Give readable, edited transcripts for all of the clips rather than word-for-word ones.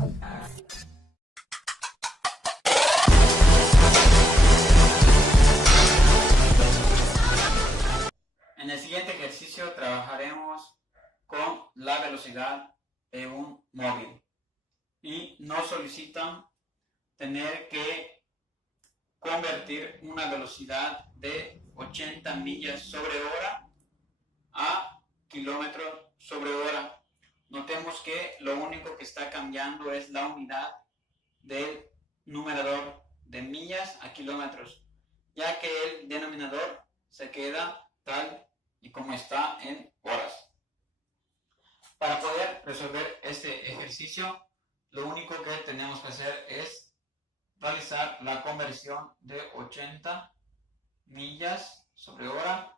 En el siguiente ejercicio trabajaremos con la velocidad de un móvil y nos solicitan tener que convertir una velocidad de 80 millas sobre hora a kilómetros sobre hora. Notemos que lo único que está cambiando es la unidad del numerador de millas a kilómetros, ya que el denominador se queda tal y como está en horas. Para poder resolver este ejercicio, lo único que tenemos que hacer es realizar la conversión de 80 millas sobre hora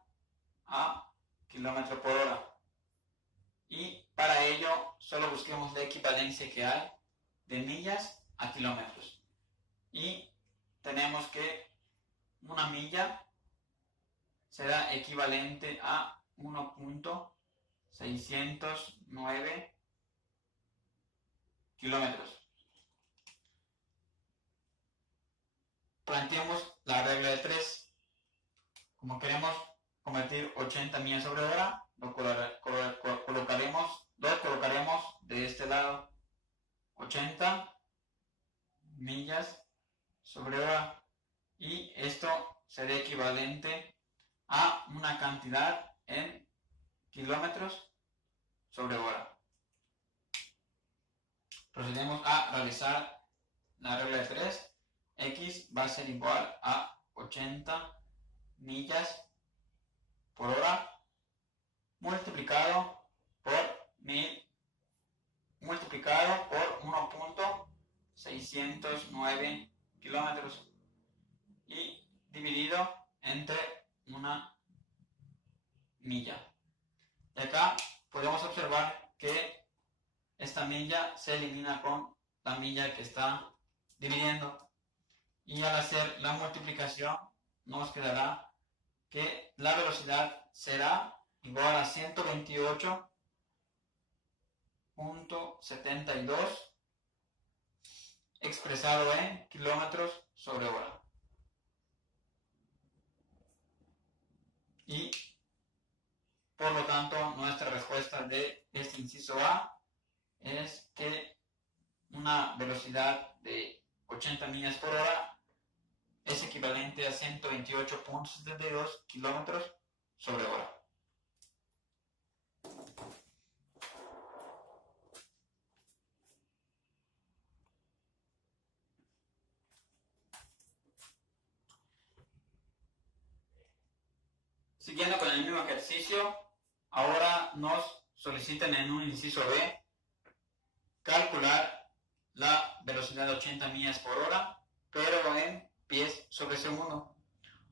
a kilómetro por hora. Y para ello solo busquemos la equivalencia que hay de millas a kilómetros. Y tenemos que una milla será equivalente a 1.609 kilómetros. Planteemos la regla de 3. Como queremos convertir 80 millas sobre hora, lo colocaremos de este lado 80 millas sobre hora, y esto será equivalente a una cantidad en kilómetros sobre hora. Procedemos a realizar la regla de 3. X va a ser igual a 80 millas por hora multiplicado por 1000 multiplicado por 1.609 kilómetros y dividido entre una milla. Y acá podemos observar que esta milla se elimina con la milla que está dividiendo, y al hacer la multiplicación nos quedará que la velocidad será igual a 128.72 expresado en kilómetros sobre hora. Y por lo tanto nuestra respuesta de este inciso A es que una velocidad de 80 millas por hora es equivalente a 128.72 kilómetros sobre hora. Siguiendo con el mismo ejercicio, ahora nos solicitan en un inciso B calcular la velocidad de 80 millas por hora, pero en pies sobre segundo.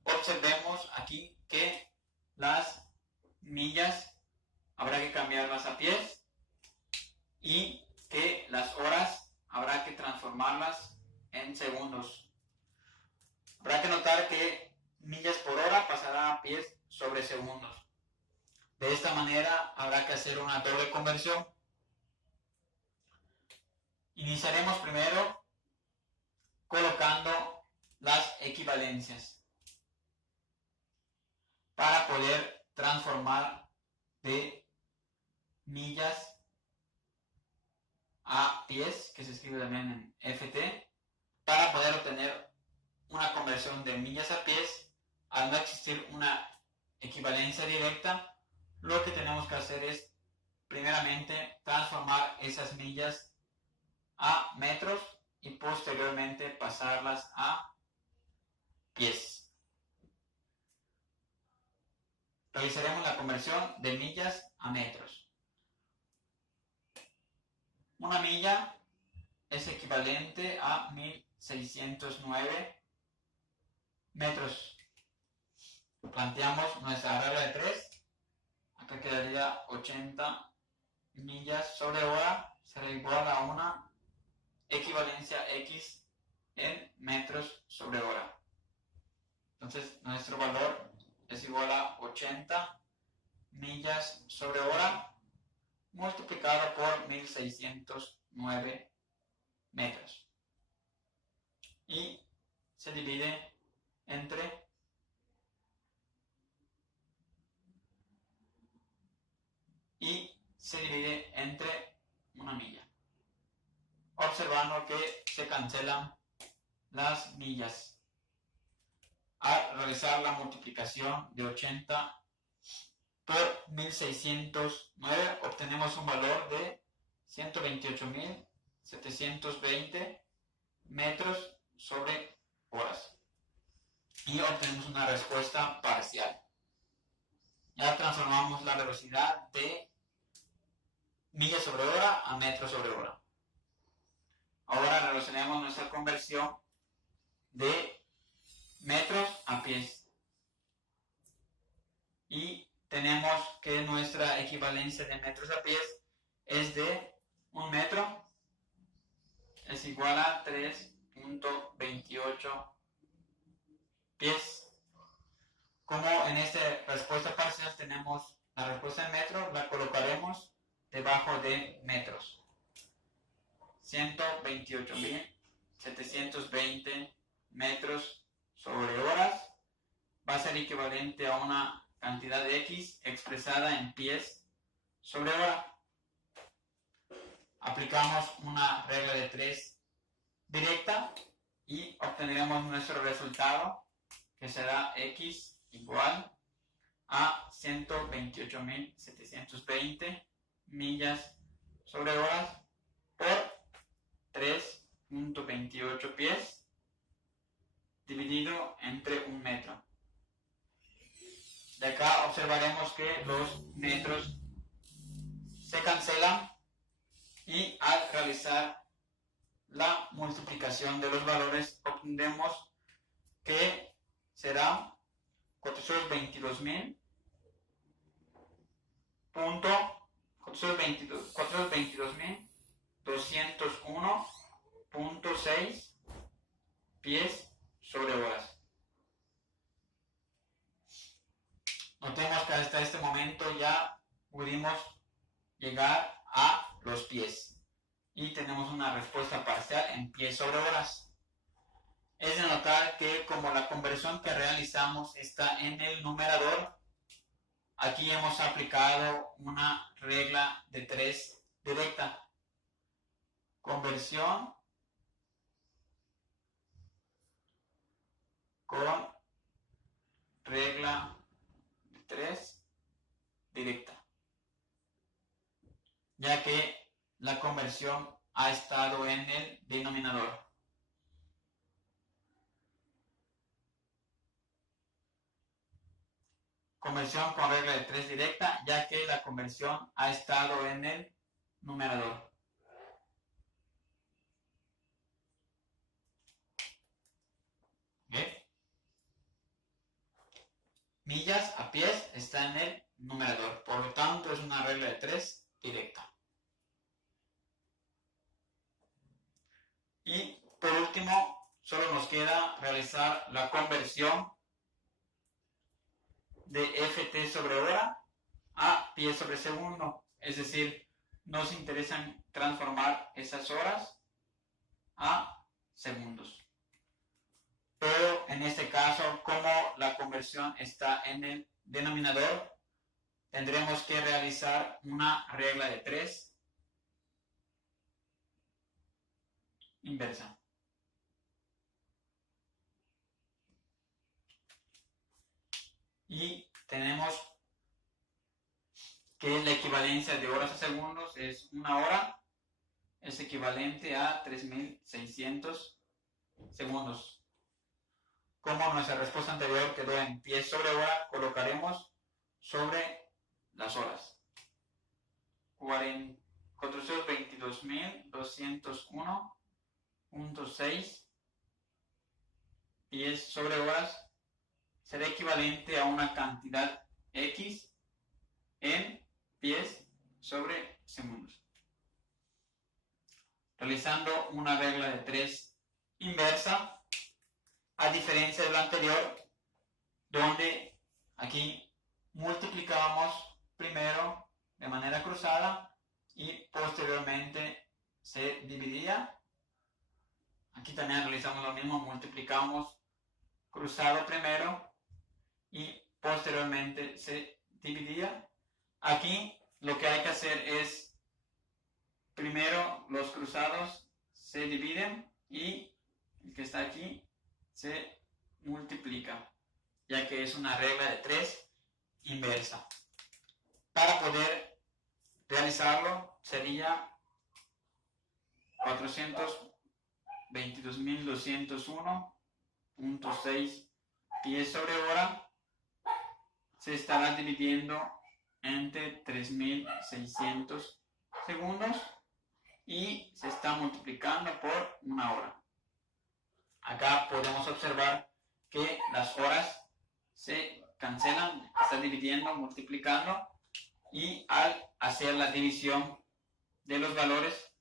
Observemos aquí que las millas habrá que cambiarlas a pies y que las horas habrá que transformarlas en segundos. Habrá que notar que millas por hora pasará a pies sobre segundos. De esta manera habrá que hacer una doble conversión. Iniciaremos primero colocando las equivalencias para poder transformar de millas a pies, que se escribe también en FT, para poder obtener una conversión de millas a pies. Al no existir una equivalencia directa, lo que tenemos que hacer es primeramente transformar esas millas a metros y posteriormente pasarlas a pies. Realizaremos la conversión de millas a metros. Una milla es equivalente a 1609 metros. Planteamos nuestra regla de 3. Acá quedaría 80 millas sobre hora será igual a una equivalencia X en metros sobre hora. Entonces nuestro valor es igual a 80 millas sobre hora multiplicado por 1609 metros. Y se divide entre una milla. Observando que se cancelan las millas. Al realizar la multiplicación de 80 por 1609 obtenemos un valor de 128.720 metros sobre horas y obtenemos una respuesta parcial. Ya transformamos la velocidad de millas sobre hora a metros sobre hora. Ahora relacionemos nuestra conversión de metros a pies. Y tenemos que nuestra equivalencia de metros a pies es de 1 metro es igual a 3.28 pies. Como en esta respuesta parcial tenemos la respuesta en metros, la colocaremos debajo de metros. 128.720 metros sobre horas va a ser equivalente a una cantidad de X expresada en pies sobre hora. Aplicamos una regla de 3 directa y obtendremos nuestro resultado, que será X igual a 128.720 millas sobre horas por 3.28 pies dividido entre 1 metro. De acá observaremos que los metros se cancelan y al realizar la multiplicación de los valores obtendremos que será 422.201.6 pies sobre horas. Notemos que hasta este momento ya pudimos llegar a los pies y tenemos una respuesta parcial en pies sobre horas. Es de notar que como la conversión que realizamos está en el numerador, aquí hemos aplicado una regla de 3 directa. Conversión con regla de 3 directa, ya que la conversión ha estado en el denominador. Conversión con regla de 3 directa, ya que la conversión ha estado en el numerador. ¿Okay? Millas a pies está en el numerador, por lo tanto es una regla de 3 directa. Y por último, solo nos queda realizar la conversión de Ft sobre hora a pies sobre segundo. Es decir, nos interesa transformar esas horas a segundos. Pero en este caso, como la conversión está en el denominador, tendremos que realizar una regla de 3 inversa. Y tenemos que la equivalencia de horas a segundos es una hora, es equivalente a 3.600 segundos. Como nuestra respuesta anterior quedó en pies sobre hora, colocaremos sobre las horas. 422.201.6 pies sobre horas será equivalente a una cantidad X en pies sobre segundos. Realizando una regla de 3 inversa, a diferencia de la anterior, donde aquí multiplicábamos primero de manera cruzada y posteriormente se dividía, Aquí también realizamos lo mismo, multiplicamos cruzado primero y posteriormente se dividía. Aquí lo que hay que hacer es, primero los cruzados se dividen y el que está aquí se multiplica, ya que es una regla de 3 inversa. Para poder realizarlo sería 422.201.6 pies sobre hora. Se estará dividiendo entre 3.600 segundos y se está multiplicando por una hora. Acá podemos observar que las horas se cancelan, está dividiendo, multiplicando, y al hacer la división de los valores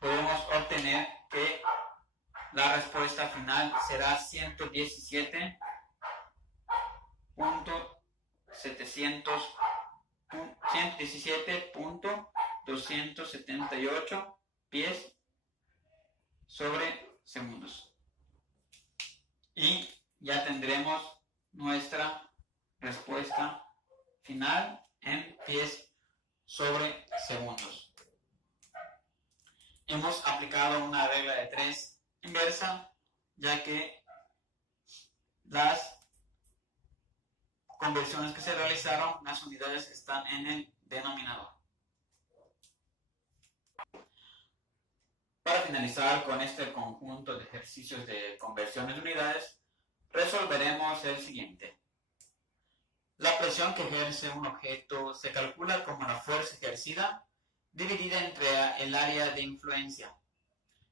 podemos obtener que la respuesta final será 117.278 pies sobre segundos. Y ya tendremos nuestra respuesta final en pies sobre segundos. Hemos aplicado una regla de 3 inversa, ya que las conversiones que se realizaron, las unidades están en el denominador. Para finalizar con este conjunto de ejercicios de conversiones de unidades, resolveremos el siguiente. La presión que ejerce un objeto se calcula como la fuerza ejercida dividida entre el área de influencia.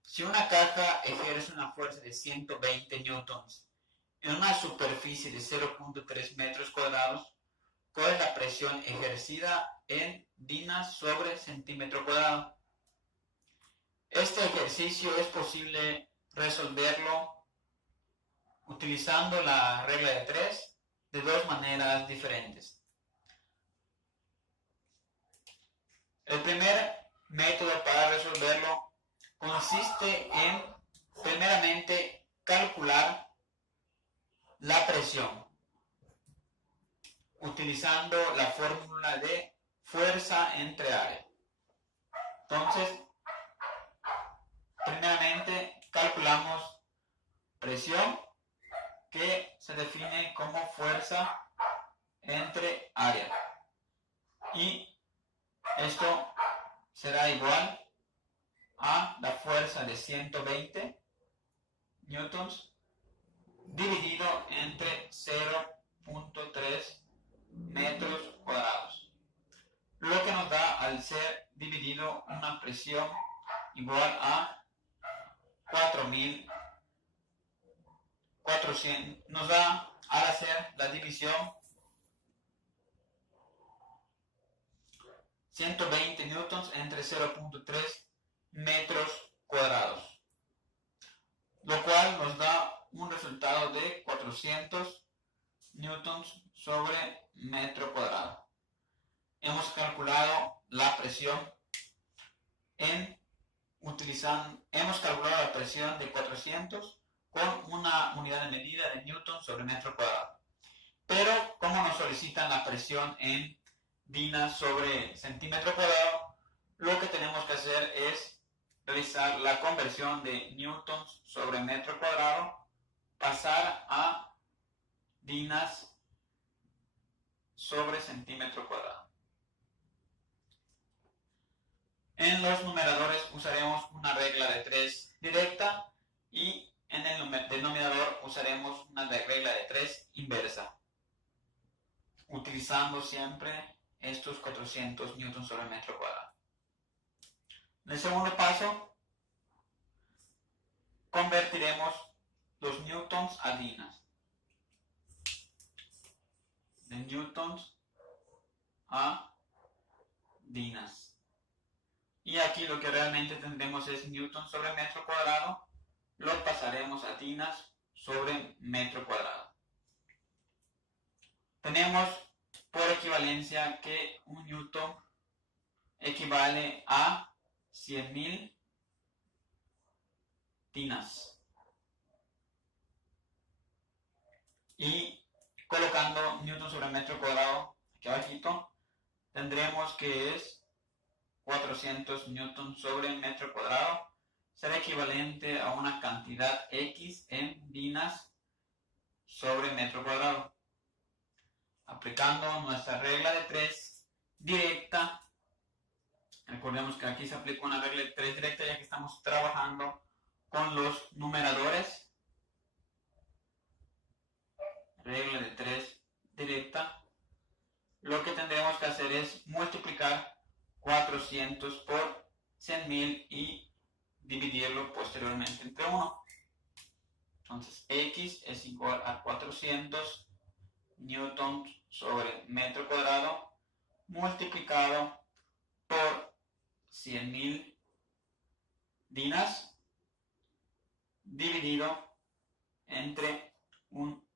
Si una caja ejerce una fuerza de 120 newtons en una superficie de 0.3 metros cuadrados, ¿cuál es la presión ejercida en dinas sobre centímetro cuadrado? Este ejercicio es posible resolverlo utilizando la regla de 3 de dos maneras diferentes. El primer método para resolverlo consiste en, primeramente, calcular la presión utilizando la fórmula de fuerza entre área. Entonces, primeramente calculamos presión, que se define como fuerza entre área, y esto será igual a la fuerza de 120 newtons dividido entre 0.3 metros cuadrados, lo que nos da, al ser dividido, una presión igual a 4.400, nos da, al hacer la división, 120 newtons entre 0.3 metros cuadrados, lo cual nos da un resultado de 400 newtons sobre metro cuadrado. Hemos calculado la presión hemos calculado la presión de 400 con una unidad de medida de newton sobre metro cuadrado. Pero como nos solicitan la presión en dinas sobre centímetro cuadrado, lo que tenemos que hacer es realizar la conversión de newtons sobre metro cuadrado, pasar a dinas sobre centímetro cuadrado. En los numeradores usaremos una regla de 3 directa y en el denominador usaremos una regla de 3 inversa, utilizando siempre estos 400 newtons sobre metro cuadrado. En el segundo paso, convertiremos los newtons a dinas. De newtons a dinas. Y aquí lo que realmente tendremos es newtons sobre metro cuadrado, lo pasaremos a dinas sobre metro cuadrado. Tenemos por equivalencia que un newton equivale a 100.000 dinas. y colocando newton sobre metro cuadrado aquí abajito, tendremos que es 400 newton sobre metro cuadrado, será equivalente a una cantidad X en dinas sobre metro cuadrado. Aplicando nuestra regla de 3 directa, recordemos que aquí se aplica una regla de 3 directa ya que estamos trabajando con los numeradores. Regla de 3 directa, lo que tendremos que hacer es multiplicar 400 por 100.000 y dividirlo posteriormente entre 1. Entonces X es igual a 400 newtons sobre metro cuadrado multiplicado por 100.000 dinas dividido entre 1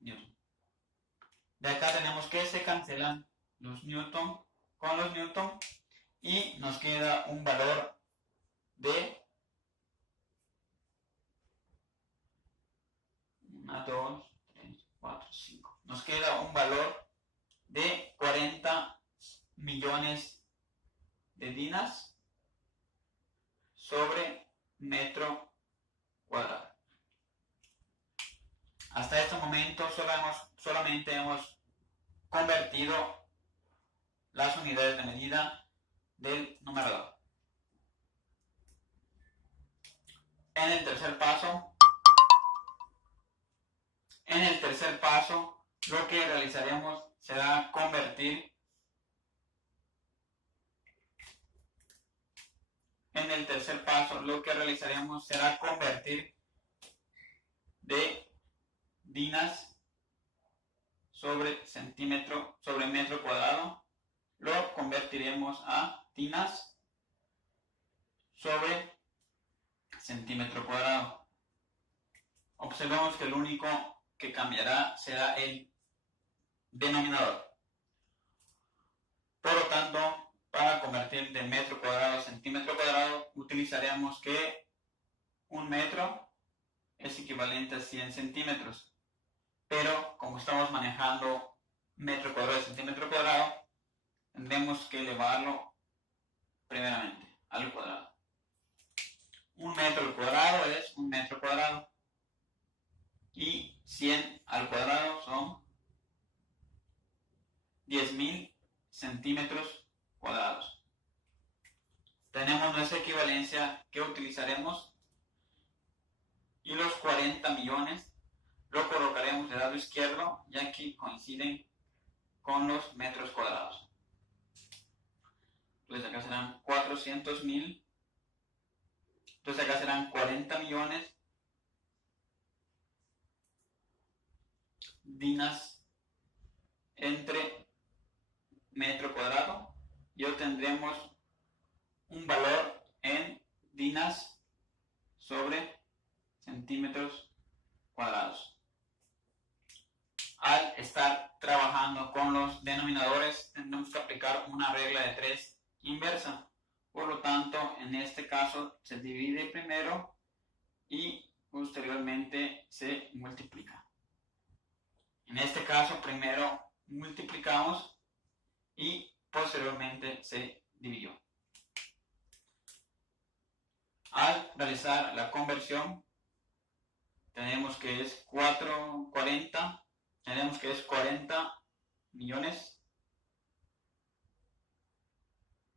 newton. De acá tenemos que se cancelan los newton con los newton y nos queda un valor de 1, 2, 3, 4, 5. Nos queda un valor de 40 millones de dinas sobre metro cuadrado. Hasta este momento solamente hemos convertido las unidades de medida del numerador. En el tercer paso, lo que realizaremos será convertir de dinas sobre centímetro sobre metro cuadrado, lo convertiremos a dinas sobre centímetro cuadrado. Observemos que lo único que cambiará será el denominador. Por lo tanto, para convertir de metro cuadrado a centímetro cuadrado, utilizaremos que un metro es equivalente a 100 centímetros. Pero como estamos manejando metro cuadrado a centímetro cuadrado, tendremos que elevarlo primeramente al cuadrado. Un metro al cuadrado es un metro cuadrado. Y 100 al cuadrado son 10.000 centímetros cuadrados. Tenemos nuestra equivalencia que utilizaremos y los 40 millones lo colocaremos del lado izquierdo ya que coinciden con los metros cuadrados. Entonces acá serán 400.000, entonces acá serán 40 millones dinas entre metro cuadrado y obtendremos un valor en dinas sobre centímetros cuadrados. Al estar trabajando con los denominadores tendremos que aplicar una regla de 3 inversa. Por lo tanto, en este caso se divide primero y posteriormente se multiplica. En este caso primero multiplicamos y posteriormente se dividió. Al realizar la conversión tenemos que es 40 millones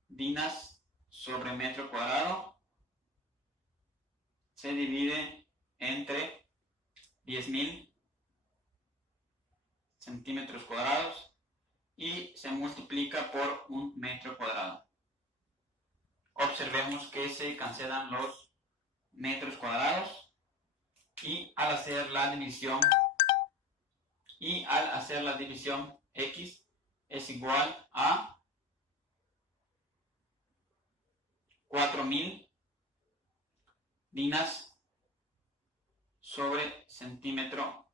dinas sobre metro cuadrado se divide entre 10.000 centímetros cuadrados y se multiplica por un metro cuadrado. Observemos que se cancelan los metros cuadrados y al hacer la división X es igual a 4.000 dinas sobre centímetro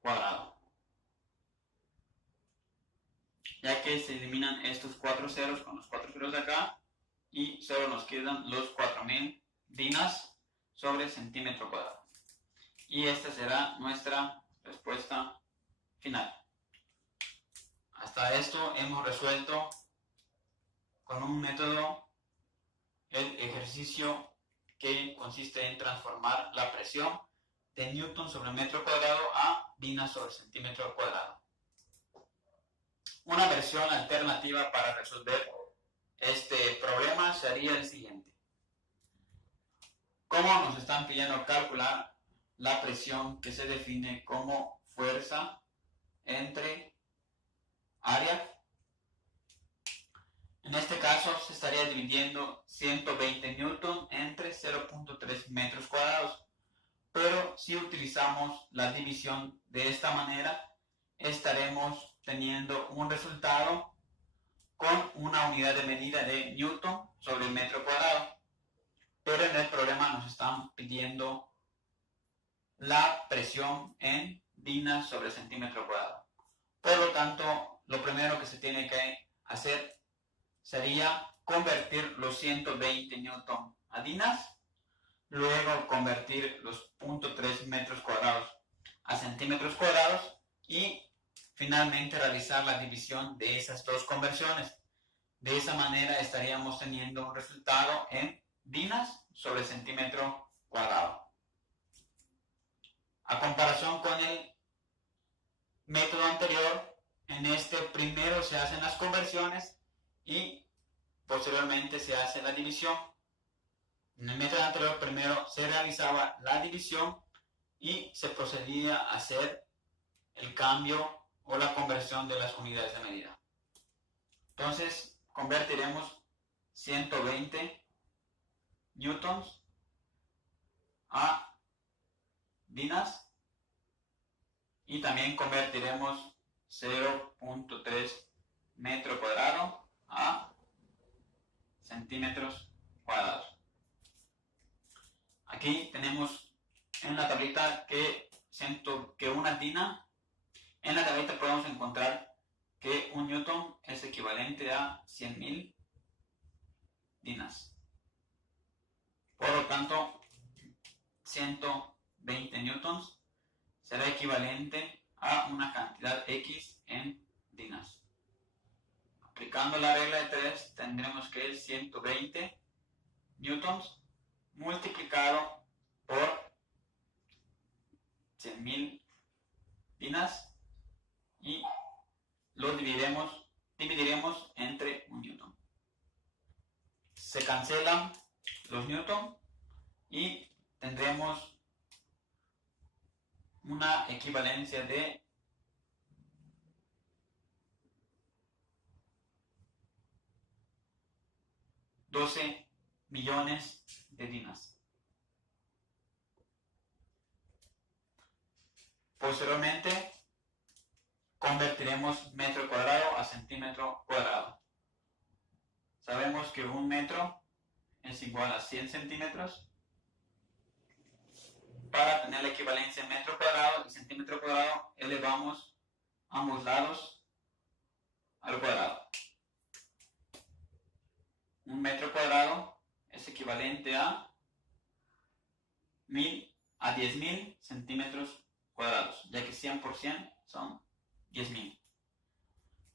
cuadrado. Ya que se eliminan estos 4 ceros con los 4 ceros de acá y solo nos quedan los 4.000 dinas sobre centímetro cuadrado. Y esta será nuestra respuesta final. Hasta esto hemos resuelto con un método el ejercicio que consiste en transformar la presión de Newton sobre metro cuadrado a Vinas sobre centímetro cuadrado. Una versión alternativa para resolver este problema sería el siguiente. Como nos están pidiendo calcular la presión que se define como fuerza entre área, en este caso se estaría dividiendo 120 newton entre 0.3 metros cuadrados. Pero si utilizamos la división de esta manera, estaremos teniendo un resultado con una unidad de medida de newton sobre metro cuadrado. Pero en el problema nos están pidiendo la presión en Vinas sobre centímetro cuadrado. Por lo tanto, lo primero que se tiene que hacer sería convertir los 120 newton a Vinas, luego convertir los 0.3 metros cuadrados a centímetros cuadrados y finalmente realizar la división de esas dos conversiones. De esa manera estaríamos teniendo un resultado en Vinas sobre centímetro cuadrado. A comparación con el método anterior, en este primero se hacen las conversiones y posteriormente se hace la división. En el método anterior primero se realizaba la división y se procedía a hacer el cambio o la conversión de las unidades de medida. Entonces convertiremos 120 newtons a Vinas y también convertiremos 0.3 metro cuadrado a centímetros cuadrados. Aquí tenemos en la tablita que una tina, en la tablita podemos encontrar que un newton es equivalente a 100.000 dinas. Por lo tanto, 120 newtons será equivalente a una cantidad X en dinas. Aplicando la regla de 3, tendremos que es 120 newtons multiplicado por 100.000 dinas y lo dividiremos entre un newton. Se cancelan los newton y tendremos una equivalencia de 12 millones de dinas. Posteriormente convertiremos metro cuadrado a centímetro cuadrado. Sabemos que un metro es igual a 100 centímetros. Para tener la equivalencia en metro cuadrado y centímetro cuadrado, elevamos ambos lados al cuadrado. Un metro cuadrado es equivalente a 10.000 centímetros cuadrados, ya que 100% son 10.000.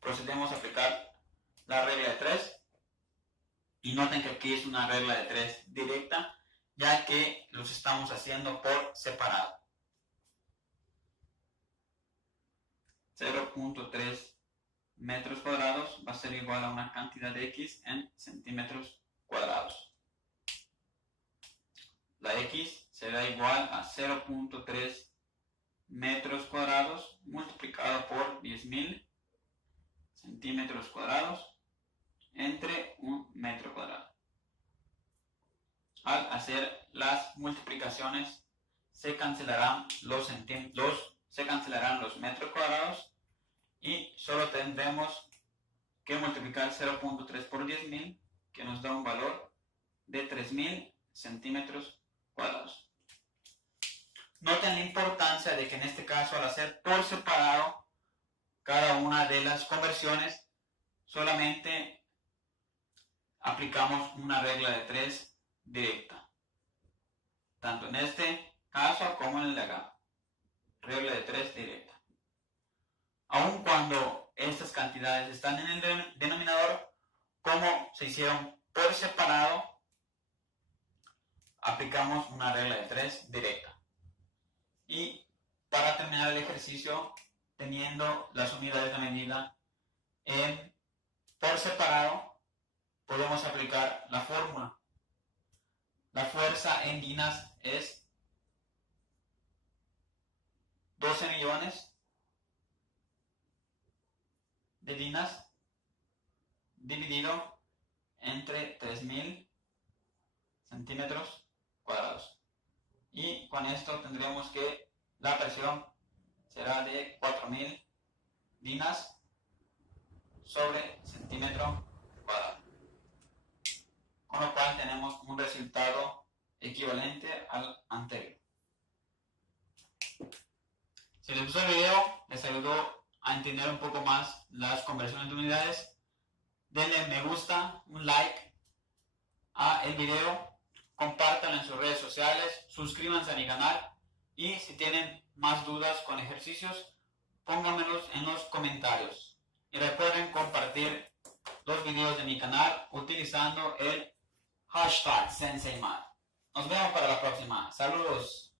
Procedemos a aplicar la regla de 3 y noten que aquí es una regla de 3 directa, ya que los estamos haciendo por separado. 0.3 metros cuadrados va a ser igual a una cantidad de X en centímetros cuadrados. La X será igual a 0.3 metros cuadrados multiplicado por 10.000 centímetros cuadrados entre un metro cuadrado. Al hacer las multiplicaciones se cancelarán los metros cuadrados y solo tendremos que multiplicar 0.3 por 10.000, que nos da un valor de 3.000 centímetros cuadrados. Noten la importancia de que en este caso, al hacer por separado cada una de las conversiones, solamente aplicamos una regla de 3 directa, tanto en este caso como en el de acá. regla de 3 directa. Aun cuando estas cantidades están en el denominador, como se hicieron por separado, aplicamos una regla de 3 directa. Y para terminar el ejercicio, teniendo las unidades de medida por separado, podemos aplicar la fórmula. La fuerza en dinas es 12 millones de dinas dividido entre 3000 centímetros cuadrados. Y con esto tendremos que la presión será de 4000 dinas sobre centímetro cuadrado. Con lo cual tenemos un resultado equivalente al anterior. Si les gustó el video, les ayudó a entender un poco más las conversiones de unidades, denle me gusta, un like a el video, compártanlo en sus redes sociales, suscríbanse a mi canal y si tienen más dudas con ejercicios, pónganmelos en los comentarios. Y recuerden compartir los videos de mi canal utilizando el hashtag SenseiMath. Nos vemos para la próxima. Saludos.